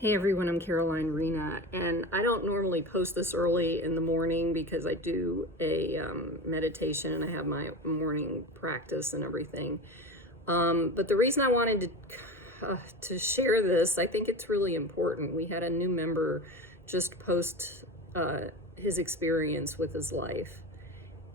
Hey everyone, I'm Rena, and I don't normally post this early in the morning because I do a meditation and I have my morning practice and everything. But the reason I wanted to share this, I think it's really important. We had a new member just post his experience with his life.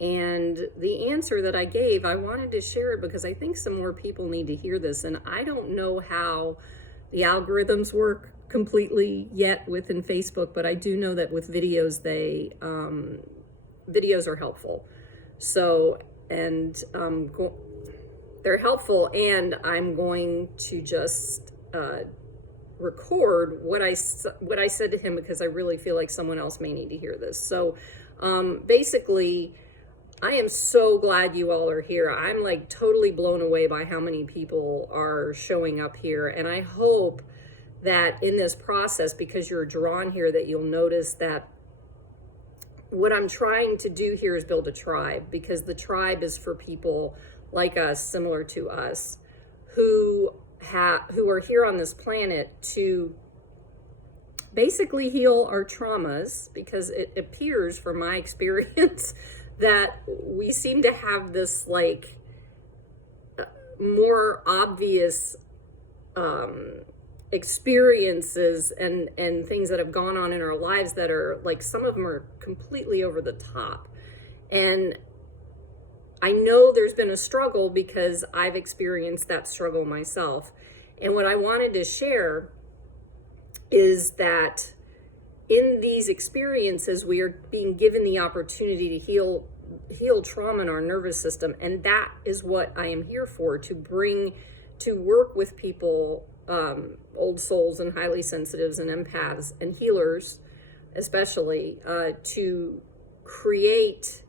And the answer that I gave, I wanted to share it because I think some more people need to hear this. And I don't know how the algorithms work completely yet within Facebook, but I do know that with videos, videos are helpful. So, and they're helpful, and I'm going to just record what I said to him because I really feel like someone else may need to hear this. So, basically, I am so glad you all are here. I'm like totally blown away by how many people are showing up here. And I hope that in this process, because you're drawn here, that you'll notice that what I'm trying to do here is build a tribe, because the tribe is for people like us, similar to us, who are here on this planet to basically heal our traumas, because it appears from my experience that we seem to have this like more obvious experiences and things that have gone on in our lives that are like, some of them are completely over the top. And I know there's been a struggle because I've experienced that struggle myself. And what I wanted to share is that in these experiences, we are being given the opportunity to heal trauma in our nervous system. And that is what I am here for, to work with people, old souls and highly sensitives and empaths and healers, especially, to create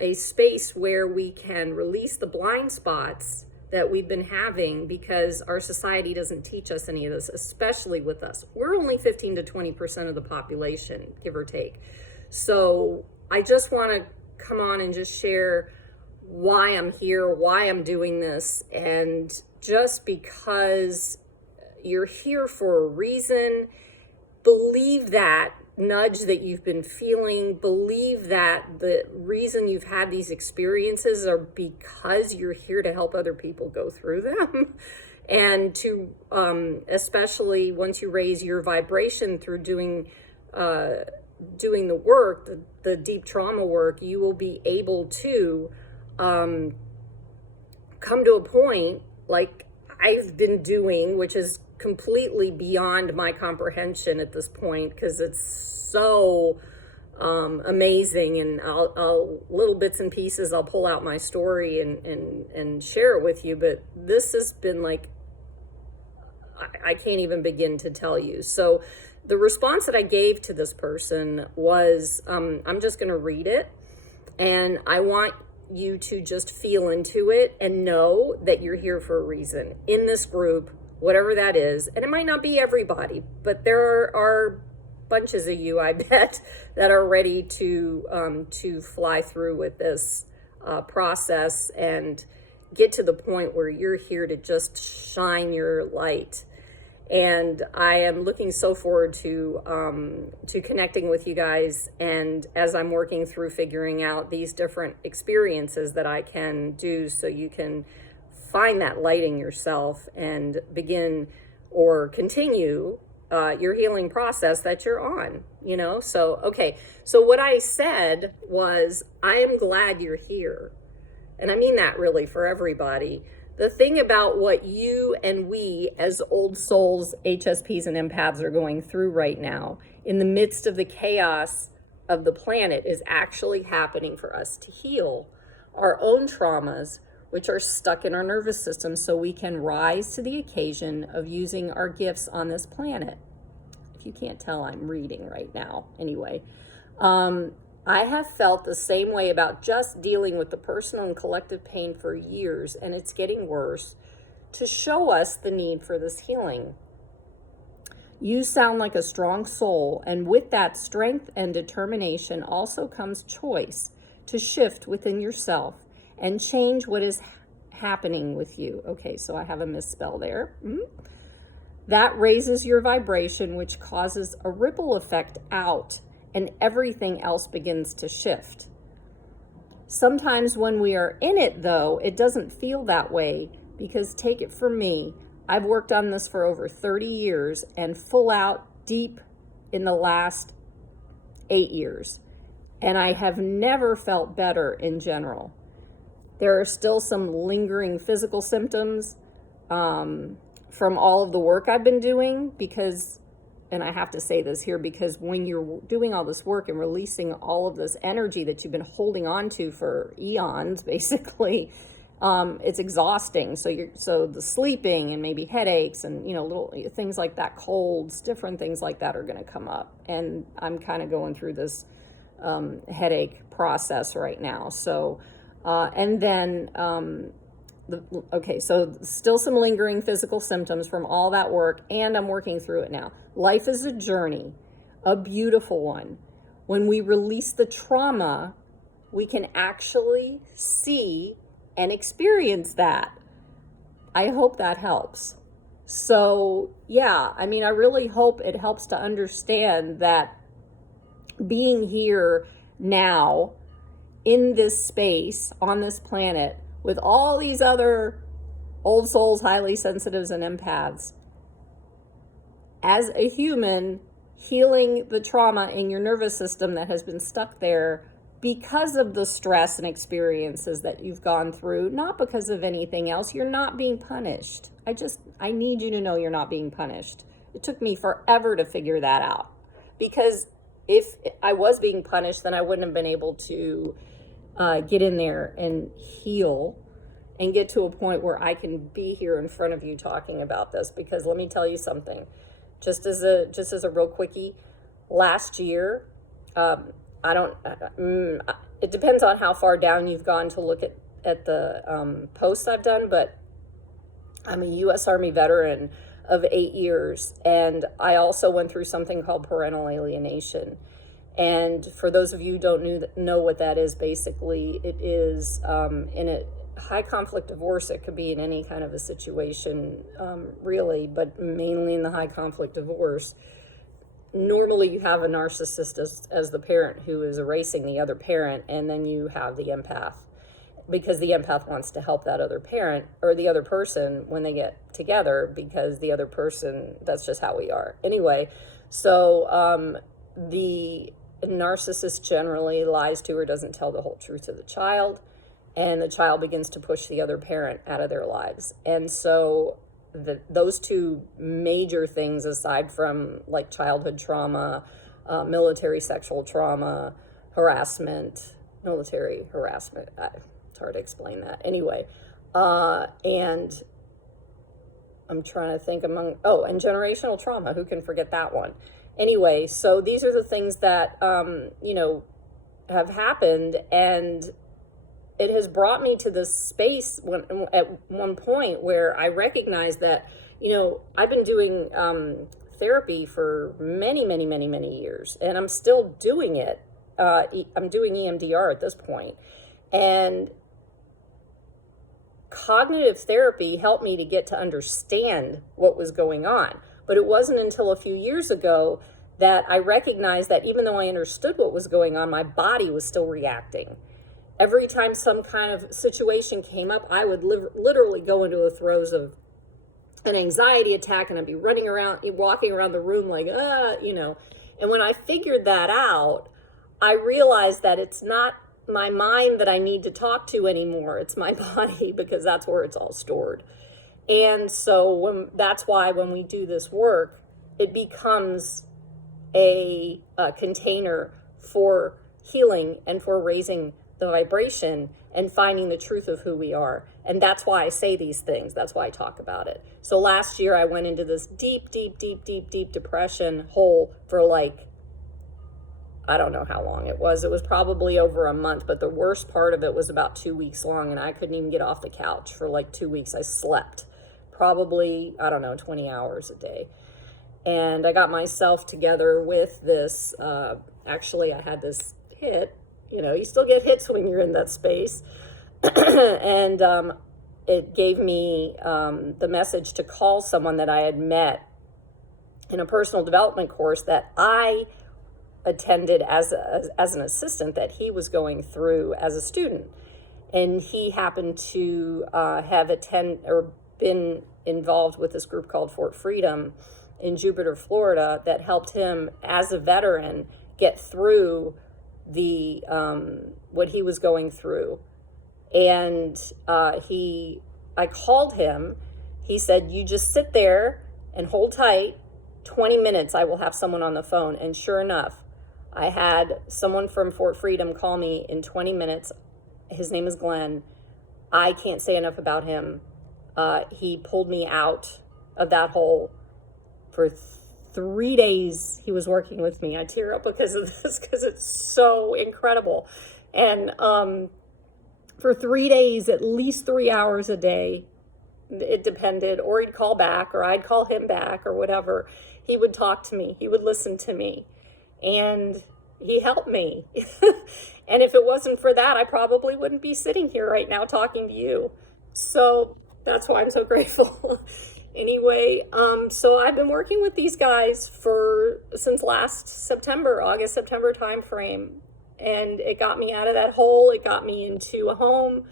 a space where we can release the blind spots that we've been having, because our society doesn't teach us any of this, especially with us. We're only 15 to 20% of the population, give or take. So I just want to come on and just share why I'm here, why I'm doing this. And just because you're here for a reason, believe that nudge that you've been feeling, believe that the reason you've had these experiences are because you're here to help other people go through them. And to especially once you raise your vibration through doing the work, the deep trauma work, you will be able to come to a point like I've been doing, which is completely beyond my comprehension at this point, because it's so amazing. And I'll little bits and pieces, I'll pull out my story and share it with you. But this has been like, I can't even begin to tell you. So the response that I gave to this person was, I'm just going to read it, and I want you to just feel into it and know that you're here for a reason in this group, whatever that is. And it might not be everybody, but there are bunches of you, I bet, that are ready to fly through with this process and get to the point where you're here to just shine your light. And I am looking so forward to connecting with you guys. And as I'm working through figuring out these different experiences that I can do, so you can find that light in yourself and begin or continue your healing process that you're on, So, okay. So what I said was, I am glad you're here. And I mean that really for everybody. The thing about what you and we as old souls, HSPs and empaths are going through right now in the midst of the chaos of the planet is actually happening for us to heal our own traumas, which are stuck in our nervous system, so we can rise to the occasion of using our gifts on this planet. If you can't tell, I'm reading right now. Anyway, I have felt the same way about just dealing with the personal and collective pain for years, and it's getting worse, to show us the need for this healing. You sound like a strong soul, and with that strength and determination also comes choice to shift within yourself and change what is happening with you. Okay, so I have a misspell there. That raises your vibration, which causes a ripple effect out, and everything else begins to shift. Sometimes when we are in it, though, it doesn't feel that way, because take it from me, I've worked on this for over 30 years and full out deep in the last 8 years. And I have never felt better in general. There are still some lingering physical symptoms from all of the work I've been doing, because, and I have to say this here, because when you're doing all this work and releasing all of this energy that you've been holding on to for eons, basically, it's exhausting. So the sleeping and maybe headaches and, little things like that, colds, different things like that are going to come up. And I'm kind of going through this headache process right now. So, and then, so still some lingering physical symptoms from all that work, and I'm working through it now. Life is a journey, a beautiful one. When we release the trauma, we can actually see and experience that. I hope that helps. So, yeah, I really hope it helps to understand that being here now in this space on this planet with all these other old souls, highly sensitives, and empaths, as a human, healing the trauma in your nervous system that has been stuck there because of the stress and experiences that you've gone through, not because of anything else. You're not being punished. I need you to know you're not being punished. It took me forever to figure that out, because if I was being punished, then I wouldn't have been able to get in there and heal and get to a point where I can be here in front of you talking about this. Because let me tell you something, just as a real quickie, last year, it depends on how far down you've gone to look at the posts I've done, but I'm a U.S. Army veteran of 8 years, and I also went through something called parental alienation. And for those of you who don't know what that is, basically it is in a high conflict divorce. It could be in any kind of a situation, really, but mainly in the high conflict divorce. Normally you have a narcissist as the parent who is erasing the other parent, and then you have the empath, because the empath wants to help that other parent or the other person when they get together, because the other person, that's just how we are. Anyway, so the narcissist generally lies to or doesn't tell the whole truth to the child, and the child begins to push the other parent out of their lives. And so those two major things, aside from like childhood trauma, military sexual trauma, military harassment, it's hard to explain that. Anyway, and I'm trying to think and generational trauma, who can forget that one? Anyway, so these are the things that, have happened, and it has brought me to this space at one point where I recognize that, I've been doing therapy for many, many, many, many years, and I'm still doing it. I'm doing EMDR at this point. And cognitive therapy helped me to get to understand what was going on. But it wasn't until a few years ago that I recognized that even though I understood what was going on, my body was still reacting. Every time some kind of situation came up, I would literally go into the throes of an anxiety attack, and I'd be walking around the room like, And when I figured that out, I realized that it's not my mind that I need to talk to anymore. It's my body, because that's where it's all stored. And so that's why when we do this work, it becomes a container for healing and for raising the vibration and finding the truth of who we are. And that's why I say these things. That's why I talk about it. So last year I went into this deep, deep, deep, deep, deep depression hole for I don't know how long it was. It was probably over a month, but the worst part of it was about 2 weeks long, and I couldn't even get off the couch for 2 weeks. I slept probably, 20 hours a day. And I got myself together with this, actually I had this hit. You still get hits when you're in that space. And it gave me the message to call someone that I had met in a personal development course that I attended as an assistant that he was going through as a student. And he happened to have been involved with this group called Fort Freedom in Jupiter, Florida, that helped him as a veteran get through the what he was going through. And I called him. He said, "You just sit there and hold tight. 20 minutes, I will have someone on the phone." And sure enough, I had someone from Fort Freedom call me in 20 minutes. His name is Glenn. I can't say enough about him. He pulled me out of that hole. For 3 days, he was working with me. I tear up because of this, because it's so incredible. And for 3 days, at least 3 hours a day, it depended, or he'd call back, or I'd call him back, or whatever. He would talk to me. He would listen to me. And he helped me. And if it wasn't for that, I probably wouldn't be sitting here right now talking to you. So that's why I'm so grateful. Anyway, so I've been working with these guys since last September, August, September timeframe. And it got me out of that hole. It got me into a home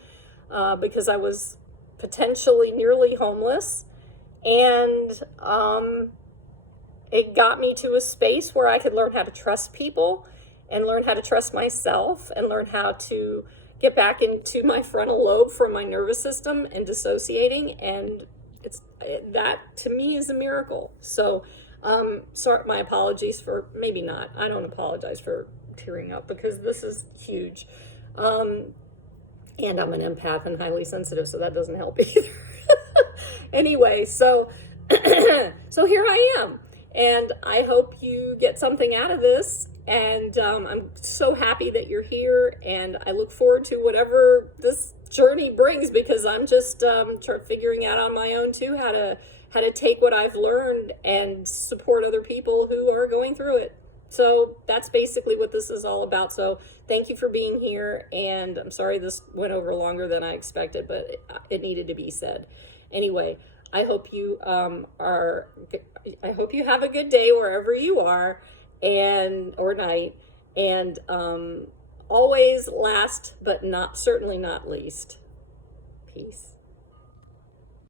because I was potentially nearly homeless. And it got me to a space where I could learn how to trust people and learn how to trust myself and learn how to get back into my frontal lobe from my nervous system and dissociating. And that to me is a miracle. So sorry, my apologies for, maybe not, I don't apologize for tearing up because this is huge. And I'm an empath and highly sensitive, so that doesn't help either. Anyway, so here I am. And I hope you get something out of this. And I'm so happy that you're here. And I look forward to whatever this journey brings, because I'm just figuring out on my own too how to take what I've learned and support other people who are going through it. So that's basically what this is all about. So thank you for being here. And I'm sorry this went over longer than I expected, but it needed to be said. Anyway, I hope you I hope you have a good day wherever you are, or night, and always last but certainly not least, peace.